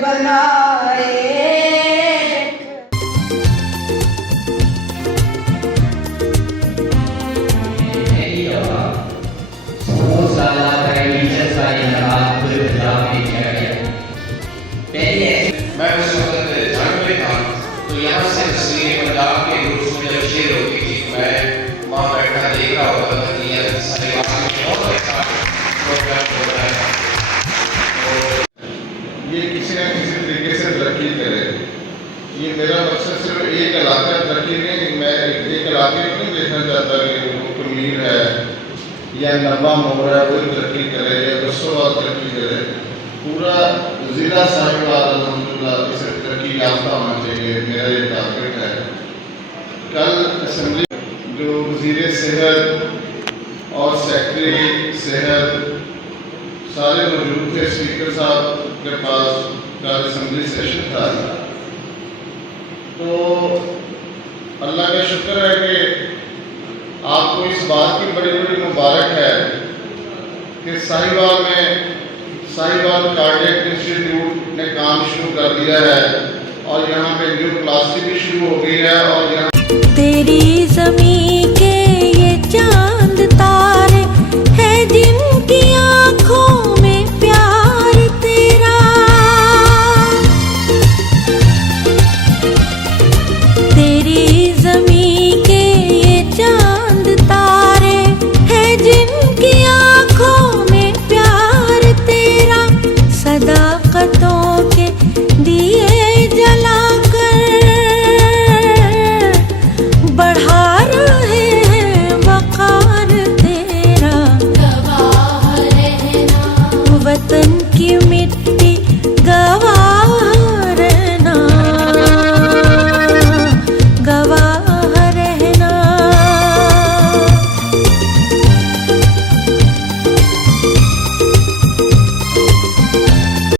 बनाए। मैं उस वक्त जंग में था, तो यहाँ से तस्वीरें पंजाब के ग्रुप्स में जब शेयर होती थी, मैं वहाँ बैठा देख रहा होता था कि ये सारी बातें बहुत अच्छा प्रोग्राम हो रहा है। ये किसी न किसी तरीके से तरक्की करे। ये मेरा मकसद सिर्फ एक इलाका तरक्की नहीं, मैं एक इलाके को नहीं देखना चाहता कि वो कमीर है या नवा मोड़ है वो तरक्की करे या बसों तरक्की करे। पूरा ज़िला साहिवाल अल्हम्दुलिल्लाह इस तरक्की याफ्ता होना चाहिए, मेरा ये टारगेट है। कल असम्बली जो वज़ीर सेहत और सेक्रेटरी सेहत सारे मौजूद थे, स्पीकर साहब के पास कल असम्बली सेशन था, तो अल्लाह का शुक्र है कि आपको इस बात की बड़ी बड़ी मुबारक है कि साहिवाल में साहिवाल कार्डियक इंस्टीट्यूट ने काम शुरू कर दिया है और यहाँ पे न्यू क्लासेस भी शुरू हो गई है। और यहाँ तेरी ज़मीं के ये चांद तारे हैं जिनकी